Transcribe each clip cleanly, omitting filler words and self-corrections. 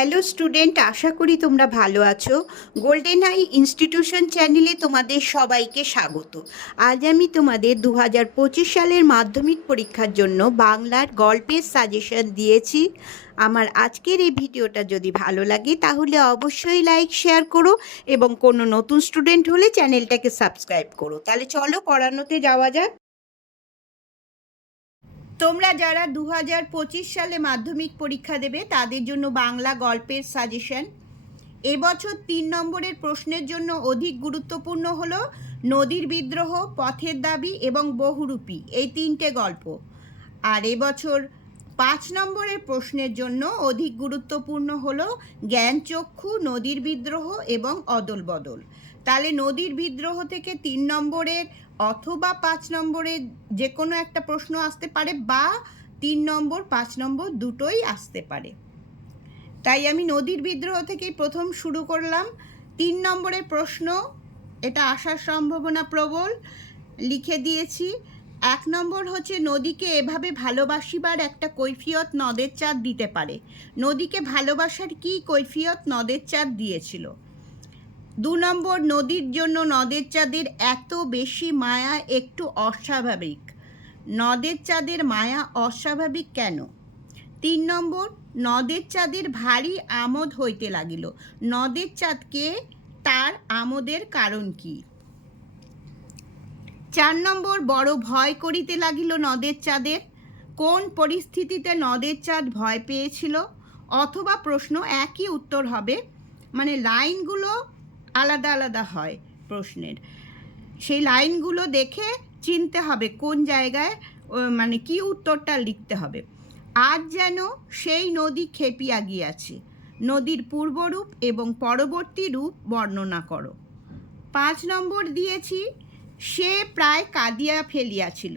Hello student, আশা করি তোমরা ভালো আছো। গোল্ডেন আই ইনস্টিটিউশন চ্যানেলে তোমাদের সবাইকে স্বাগত। আজ আমি তোমাদের 2025 সালের মাধ্যমিক পরীক্ষার জন্য বাংলার গল্পের সাজেশন দিয়েছি। আমার আজকের এই ভিডিওটা যদি ভালো লাগে তাহলে অবশ্যই লাইক শেয়ার করো এবং কোনো নতুন স্টুডেন্ট হলে চ্যানেলটাকে সাবস্ক্রাইব করো। তাহলে চলো পড়ানোতে যাওয়া যাক। তোমরা যারা 2025 সালে মাধ্যমিক পরীক্ষা দেবে তাদের জন্য বাংলা গল্পের সাজেশন। এবছর 3 নম্বরের প্রশ্নের জন্য অধিক গুরুত্বপূর্ণ হলো নদীর বিদ্রোহ, পথের দাবি এবং বহুরূপী, এই 3টে গল্প। আর এবছর 5 নম্বরের প্রশ্নের জন্য অধিক গুরুত্বপূর্ণ হলো জ্ঞানচক্ষু, নদীর বিদ্রোহ এবং অদল বদল। তাহলে নদীর বিদ্রোহ থেকে 3 নম্বরের অথবা 5 নম্বরের যে কোনো একটা প্রশ্ন আসতে পারে, বা 3 নম্বর 5 নম্বর দুটোই আসতে পারে। তাই আমি নদীর বিদ্রোহ থেকেই প্রথম শুরু করলাম। 3 নম্বরের প্রশ্ন, এটা আসার সম্ভাবনা প্রবল, লিখে দিয়েছি। 1 নম্বর হচ্ছে নদীকে এভাবে ভালোবাসিবার একটা কৈফিয়ত নদের চাঁদ দিতে পারে। নদীকে ভালোবাসার কি কৈফিয়ত নদের চাঁদ দিয়েছিল? 2 নম্বর, নদীর জন্য নদের চাঁদের এত বেশি মায়া একটু অস্বাভাবিক। নদের চাঁদের মায়া অস্বাভাবিক কেন? 3 নম্বর, নদের চাঁদের ভারী আমোদ হইতে লাগিল। নদের চাঁদকে তার আমোদের কারণ কি? 4 নম্বর, বড় ভয় করিতে লাগিল নদের চাঁদের। কোন পরিস্থিতিতে নদের চাঁদ ভয় পেয়েছিল? অথবা প্রশ্ন একই উত্তর হবে, মানে লাইনগুলো আলাদা আলাদা হয় প্রশ্নের, সেই লাইনগুলো দেখে চিনতে হবে কোন জায়গায় মানে কি উত্তরটা লিখতে হবে। আজ যেন সেই নদী খেপিয়া গিয়াছে। নদীর পূর্বরূপ এবং পরবর্তী রূপ বর্ণনা করো। 5 নম্বর দিয়েছি, সে প্রায় কাঁদিয়া ফেলিয়াছিল।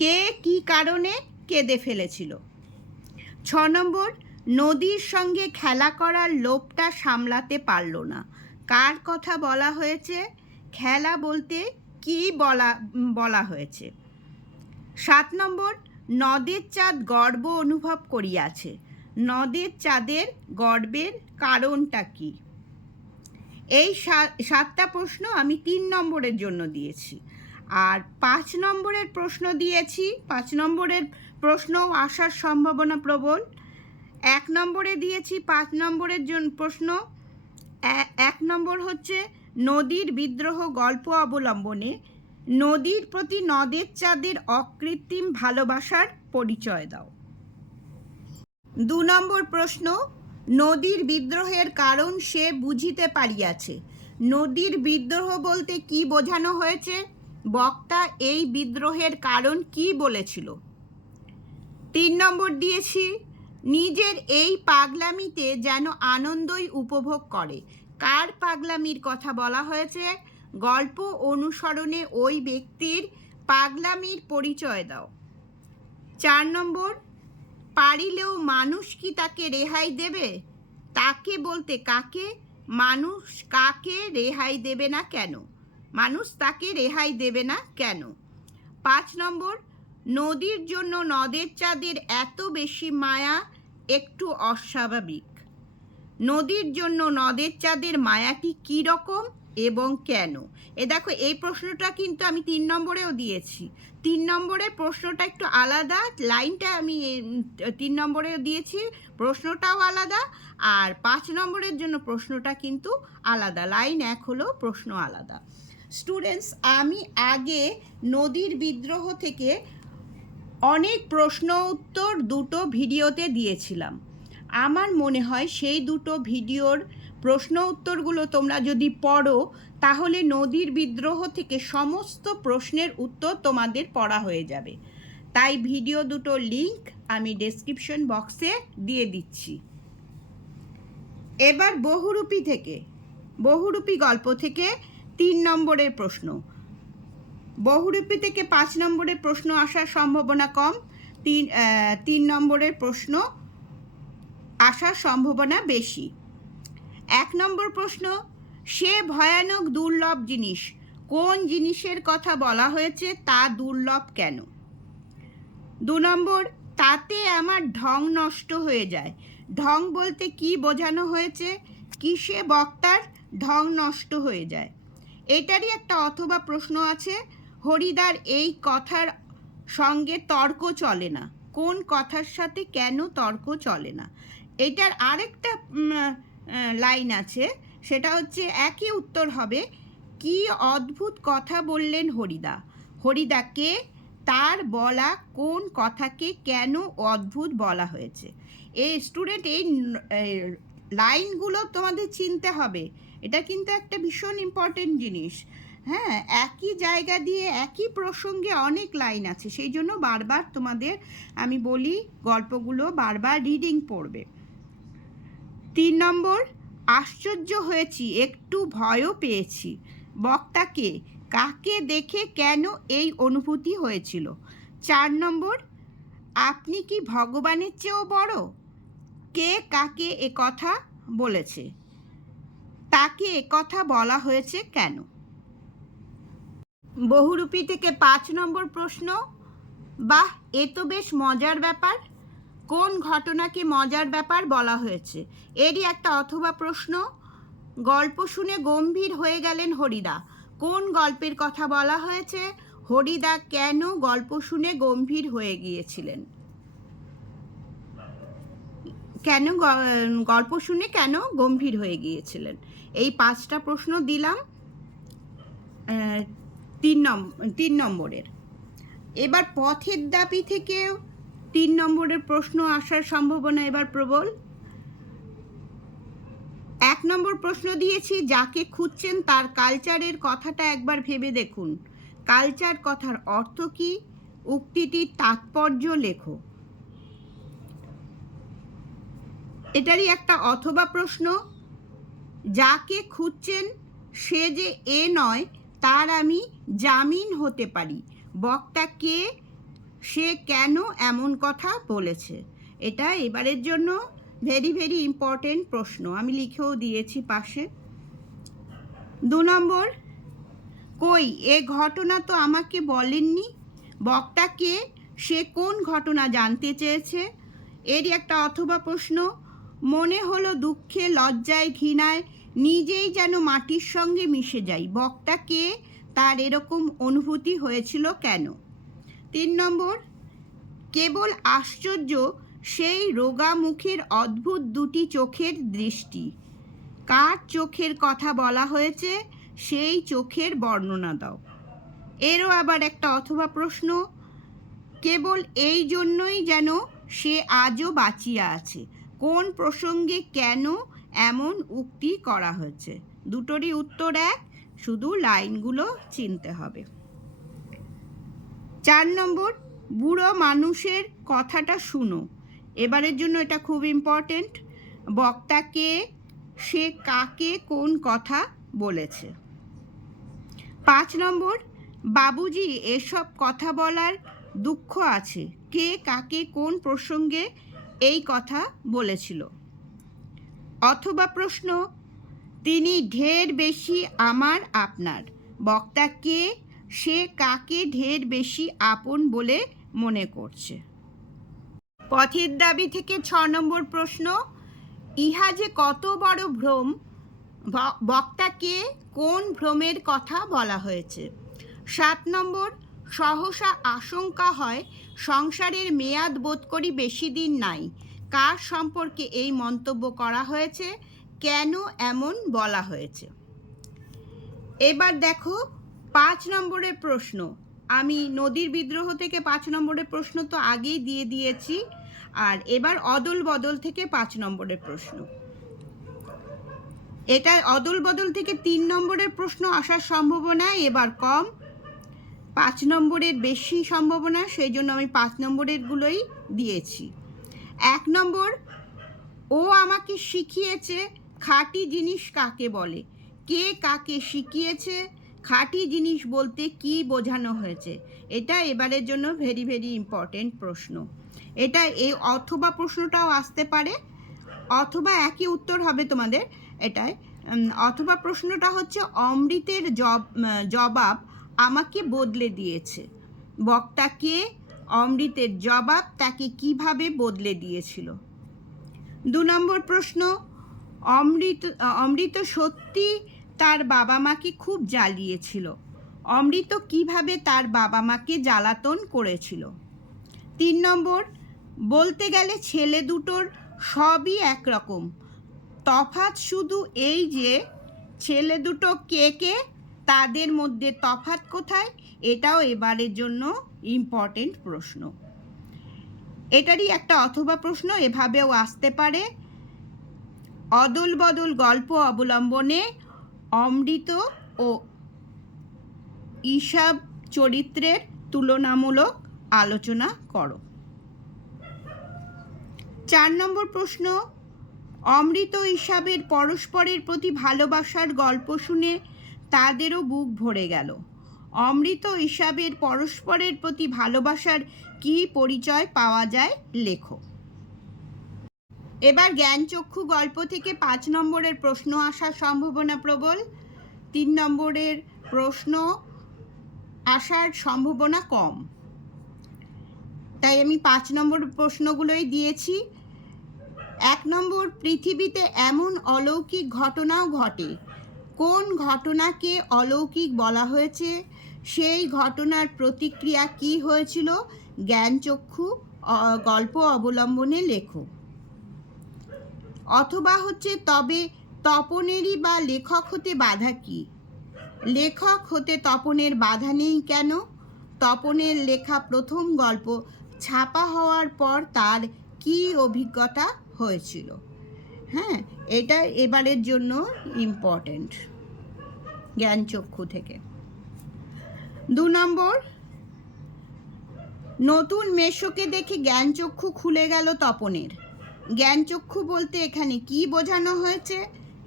কে কি কারণে কেঁদে ফেলেছিল? 6 নম্বর, নদীর সঙ্গে খেলা করার লোভটা সামলাতে পারল না। কার কথা বলা হয়েছে? খেলা বলতে কি বলা হয়েছে? 7 নম্বর, নদের চাঁদ গর্ব অনুভব করিয়াছে। নদের চাঁদের গর্বের কারণটা কি? এই 7টা প্রশ্ন আমি 3 নম্বরের জন্য দিয়েছি। আর 5 নম্বরের প্রশ্ন দিয়েছি, 5 নম্বরের প্রশ্ন আসার সম্ভাবনা প্রবল। 1 নম্বরে দিয়েছি 5 নম্বরের জন্য প্রশ্ন। 1 নম্বর হচ্ছে নদীর বিদ্রোহ গল্প অবলম্বনে নদীর প্রতি নদের চাঁদের অকৃত্রিম ভালোবাসার পরিচয় দাও। 2 নম্বর প্রশ্ন, নদীর বিদ্রোহের কারণ সে বুঝিতে পারিয়াছে। নদীর বিদ্রোহ বলতে কি বোঝানো হয়েছে? বক্তা এই বিদ্রোহের কারণ কি বলেছিল? 3 নম্বর দিয়েছি, নিজের এই পাগলামিতে যেন আনন্দই উপভোগ করে। কার পাগলামির কথা বলা হয়েছে? গল্প অনুসরণে ওই ব্যক্তির পাগলামির পরিচয় দাও। 4 নম্বর, পারিলেও মানুষ কি তাকে রেহাই দেবে? তাকে বলতে কাকে? মানুষ কাকে রেহাই দেবে না কেন? মানুষ তাকে রেহাই দেবে না কেন? 5 নম্বর, নদীর জন্য নদের চাঁদের এত বেশি মায়া একটু অস্বাভাবিক। নদীর জন্য নদের চাঁদের মায়াটি কী রকম এবং কেন? দেখো, এই প্রশ্নটা কিন্তু আমি 3 নম্বরেও দিয়েছি। 3 নম্বরের প্রশ্নটা একটু আলাদা, লাইনটা আমি 3 নম্বরেও দিয়েছি, প্রশ্নটাও আলাদা। আর 5 নম্বরের জন্য প্রশ্নটা কিন্তু আলাদা, লাইন এক হলো, প্রশ্ন আলাদা। স্টুডেন্টস, আমি আগে নদীর বিদ্রোহ থেকে অনেক প্রশ্ন উত্তর দুটো ভিডিওতে দিয়েছিলাম। আমার মনে হয় সেই দুটো ভিডিওর প্রশ্ন উত্তরগুলো তোমরা যদি পড়ো তাহলে নদীর বিদ্রোহ থেকে সমস্ত প্রশ্নের উত্তর তোমাদের পড়া হয়ে যাবে। তাই ভিডিও দুটোর লিংক আমি ডেসক্রিপশন বক্সে দিয়ে দিচ্ছি। এবার বহুরূপী গল্প থেকে 3 নম্বরের প্রশ্ন। বহুরূপী থেকে 5 নম্বরের প্রশ্ন আসার সম্ভাবনা কম, 3 নম্বরের প্রশ্ন আসার সম্ভাবনা বেশি। 1 নম্বর প্রশ্ন, সে ভয়ানক দুর্লভ জিনিস। কোন জিনিসের কথা বলা হয়েছে? তা দুর্লভ কেন? 2 নম্বর, তাতে আমার ঢং নষ্ট হয়ে যায়। ঢং বলতে কি বোঝানো হয়েছে? কিসে বক্তার ঢং নষ্ট হয়ে যায়? এটারই একটা অথবা প্রশ্ন আছে। হরিদার এই কথার সঙ্গে তর্ক চলে না। কোন কথার সাথে কেন তর্ক চলে না? এটার আরেকটা লাইন আছে, সেটা হচ্ছে একই উত্তর হবে, কি অদ্ভুত কথা বললেন হরিদা। হরিদাকে তার বলা কোন কথাকে কেন অদ্ভুত বলা হয়েছে? এই স্টুডেন্ট, এই লাইনগুলো তোমাদের চিনতে হবে। এটা কিন্তু একটা ভীষণ ইম্পর্টেন্ট জিনিস। হ্যাঁ, একই জায়গা দিয়ে একই প্রসঙ্গে অনেক লাইন আছে, সেই জন্য বারবার তোমাদের আমি বলি গল্পগুলো বারবার রিডিং পড়বে। 3 নম্বর, আশ্চর্য হয়েছি, একটু ভয়ও পেয়েছি। বক্তাকে কাকে দেখে কেন এই অনুভূতি হয়েছিল? 4 নম্বর, আপনি কি ভগবানের চেয়েও বড়? কে কাকে এ কথা বলেছে? তাকে এ কথা বলা হয়েছে কেন? বহুরূপী থেকে 5 নম্বর প্রশ্ন, বাহ, এ তো বেশ মজার ব্যাপার। কোন ঘটনাকে মজার ব্যাপার বলা হয়েছে? এরই একটা অথবা প্রশ্ন। গল্প শুনে গম্ভীর হয়ে গেলেন হরিদা। কোন গল্পের কথা বলা হয়েছে? হরিদা কেন গল্প শুনে গম্ভীর হয়ে গিয়েছিলেন? কেন গল্প শুনে কেন গম্ভীর হয়ে গিয়েছিলেন? এই 5টা প্রশ্ন দিলাম 3 নম্বরের। এবার পথের দাবি থেকে 3 নম্বরের প্রশ্ন আসার সম্ভাবনা এবার প্রবল। 1 নম্বর প্রশ্ন দিয়েছি, যাকে খুঁজছেন তার কালচারের কথাটা একবার ভেবে দেখুন। কালচার কথার অর্থ কি? উক্তিটির তাৎপর্য লেখো। এটারই একটা অথবা প্রশ্ন, যাকে খুঁজছেন সে যে এ নয় তার আমি জামিন হতে পারি। বক্তা কে? সে কেন এমন কথা বলেছে? এটা এবারের জন্য ভেরি ভেরি ইম্পর্টেন্ট প্রশ্ন, আমি লিখেও দিয়েছি পাশে। 2 নম্বর, কই এ ঘটনা তো আমাকে বলেননি। বক্তা কে? সে কোন ঘটনা জানতে চেয়েছে? এরই একটা অথবা প্রশ্ন, মনে হলো দুঃখে লজ্জায় ঘৃণায় নিজেই যেন মাটির সঙ্গে মিশে যাই। বক্তা কে? তার এরকম অনুভূতি হয়েছিল কেন? 3 নম্বর, কেবল আশ্চর্য সেই রোগা মুখের অদ্ভুত দুটি চোখের দৃষ্টি। কার চোখের কথা বলা হয়েছে? সেই চোখের বর্ণনা দাও। এরও আবার একটা অথবা প্রশ্ন, কেবল এই জন্যই যেন সে আজও বাঁচিয়া আছে। কোন প্রসঙ্গে কেন এমন উক্তি করা হয়েছে? দুটোরই উত্তর এক, শুধু লাইনগুলো চিনতে হবে। 4 নম্বর, বুড়ো মানুষের কথাটা শুনো। এবারের জন্য এটা খুব ইম্পর্টেন্ট। বক্তাকে, সে কাকে কোন কথা বলেছে? 5 নম্বর, বাবুজি এসব কথা বলার দুঃখ আছে। কে কাকে কোন প্রসঙ্গে এই কথা বলেছিল? অথবা প্রশ্ন, তিনি ঢের বেশি আমার আপনার। বক্তা কে? সে কাকে ঢের বেশি আপন বলে মনে করছে? পথের দাবি থেকে 6 নম্বর প্রশ্ন, ইহা যে কত বড় ভ্রম। বক্তাকে কোন ভ্রমের কথা বলা হয়েছে? 7 নম্বর, সহসা আশঙ্কা হয় সংসারের মেয়াদ বোধ করি বেশি দিন নাই। কার সম্পর্কে এই মন্তব্য করা হয়েছে? কেন এমন বলা হয়েছে? এবার দেখো 5 নম্বরের প্রশ্ন। আমি নদীর বিদ্রোহ থেকে 5 নম্বরের প্রশ্ন তো আগেই দিয়ে দিয়েছি, আর এবার অদল বদল থেকে 5 নম্বরের প্রশ্ন। এটা অদল বদল থেকে 3 নম্বরের প্রশ্ন আসার সম্ভাবনা এবার কম, 5 নম্বরের বেশি সম্ভাবনা, সেই জন্য আমি 5 নম্বরের গুলোই দিয়েছি। 1 নম্বর, ও আমাকে শিখিয়েছে খাঁটি জিনিস কাকে বলে। কে কাকে শিখিয়েছে? খাঁটি জিনিস বলতে কি বোঝানো হয়েছে? এটা এবারের জন্য ভেরি ভেরি ইম্পর্টেন্ট প্রশ্ন। এটা এই অথবা প্রশ্নটাও আসতে পারে, অথবা একই উত্তর হবে তোমাদের এটায়। অথবা প্রশ্নটা হচ্ছে, অমৃতের জবাব আমাকে বদলে দিয়েছে। বক্তা কে? অমৃতের জবাব তাকে কিভাবে বদলে দিয়েছিল? 2 নম্বর প্রশ্ন, অমৃত সত্যি তার বাবা মাকে খুব জ্বালিয়েছিল। অমৃত কিভাবে তার বাবা মাকে জ্বালাতন করেছিল? 3 নম্বর, বলতে গেলে ছেলে দুটোর সবই একরকম, তফাৎ শুধু এই যে ছেলে দুটো কে কে, তাদের মধ্যে তফাৎ কোথায়? এটাও এবারের জন্য ইম্পর্টেন্ট প্রশ্ন। এটারই একটা অথবা প্রশ্ন এভাবেও আসতে পারে। অদল বদল গল্প অবলম্বনে অমৃত ও ঈশাব চরিত্রের তুলনামূলক আলোচনা করো। 4 নম্বর প্রশ্ন, অমৃত ও ঈশাবের পরস্পরের প্রতি ভালোবাসার গল্প শুনে তাদেরও বুক ভরে গেল। অমৃত ও ঈশাবের পরস্পরের প্রতি ভালোবাসার কি পরিচয় পাওয়া যায় লেখো। এবার জ্ঞানচক্ষু গল্প থেকে 5 নম্বরের প্রশ্ন আসার সম্ভাবনা প্রবল, 3 নম্বরের প্রশ্ন আসার সম্ভাবনা কম, তাই আমি 5 নম্বর প্রশ্নগুলোই দিয়েছি। 1 নম্বর, পৃথিবীতে এমন অলৌকিক ঘটনাও ঘটে, কোন ঘটনাকে অলৌকিক বলা হয়েছে? সেই ঘটনার প্রতিক্রিয়া কি হয়েছিল? জ্ঞানচক্ষু গল্প অবলম্বনে লেখো। অথবা হচ্ছে, তবে তপনেরই বা লেখক হতে বাধা কি? লেখক হতে তপনের বাধা নেই কেন? তপনের লেখা প্রথম গল্প ছাপা হওয়ার পর তার কি অভিজ্ঞতা হয়েছিল? হ্যাঁ, এটা এবারের জন্য ইম্পর্টেন্ট জ্ঞানচক্ষু থেকে। 2 নম্বর, নতুন মেশোকে দেখে জ্ঞানচক্ষু খুলে গেল তপনের। জ্ঞানচক্ষু বলতে এখানে কি বোঝানো হয়েছে?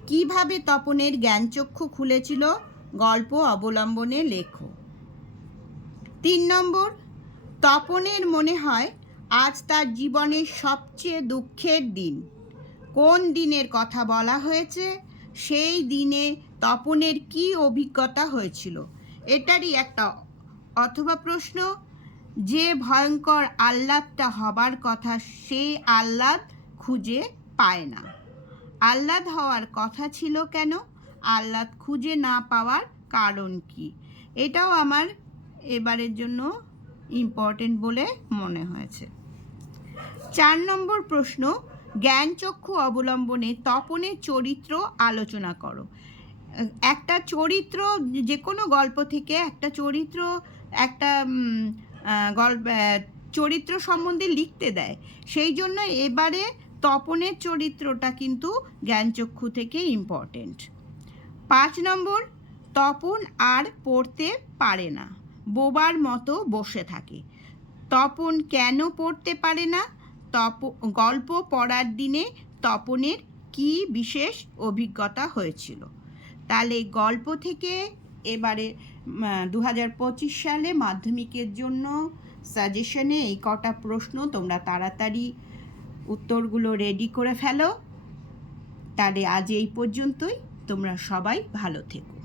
কিভাবে তপনের জ্ঞানচক্ষু খুলেছিল? গল্প অবলম্বনে লেখো। 3 নম্বর, তপনের মনে হয় আজ তার জীবনের সবচেয়ে দুঃখের দিন। কোন দিনের কথা বলা হয়েছে? সেই দিনে তপনের কি অভিজ্ঞতা হয়েছিল? এটারই একটা অথবা প্রশ্ন। যে ভয়ঙ্কর আহ্লাদটা হবার কথা, সেই আহ্লাদ খুঁজে পায় না। আহ্লাদ হওয়ার কথা ছিল কেন? আহ্লাদ খুঁজে না পাওয়ার কারণ কি? এটাও আমার এবারের জন্য ইম্পর্টেন্ট বলে মনে হয়েছে। 4 নম্বর প্রশ্ন, জ্ঞানচক্ষু অবলম্বনে তপনের চরিত্র আলোচনা করো। একটা চরিত্র, যে কোনো গল্প থেকে একটা চরিত্র একটা চরিত্র সম্বন্ধে লিখতে দেয়, সেই জন্য এবারে তপনের চরিত্রটা কিন্তু জ্ঞানচক্ষু থেকে ইম্পর্টেন্ট। 5 নম্বর, তপন আর পড়তে পারে না, বোবার মতো বসে থাকে। তপন কেন পড়তে পারে না? গল্প পড়ার দিনে তপনের কি বিশেষ অভিজ্ঞতা হয়েছিল? তাহলে গল্প থেকে এবারে 2025 সালে মাধ্যমিকের জন্য সাজেশনে এই কটা প্রশ্ন তোমরা তাড়াতাড়ি উত্তরগুলো রেডি করে ফেলো। তাহলে আজ এই পর্যন্তই। তোমরা সবাই ভালো থেকো।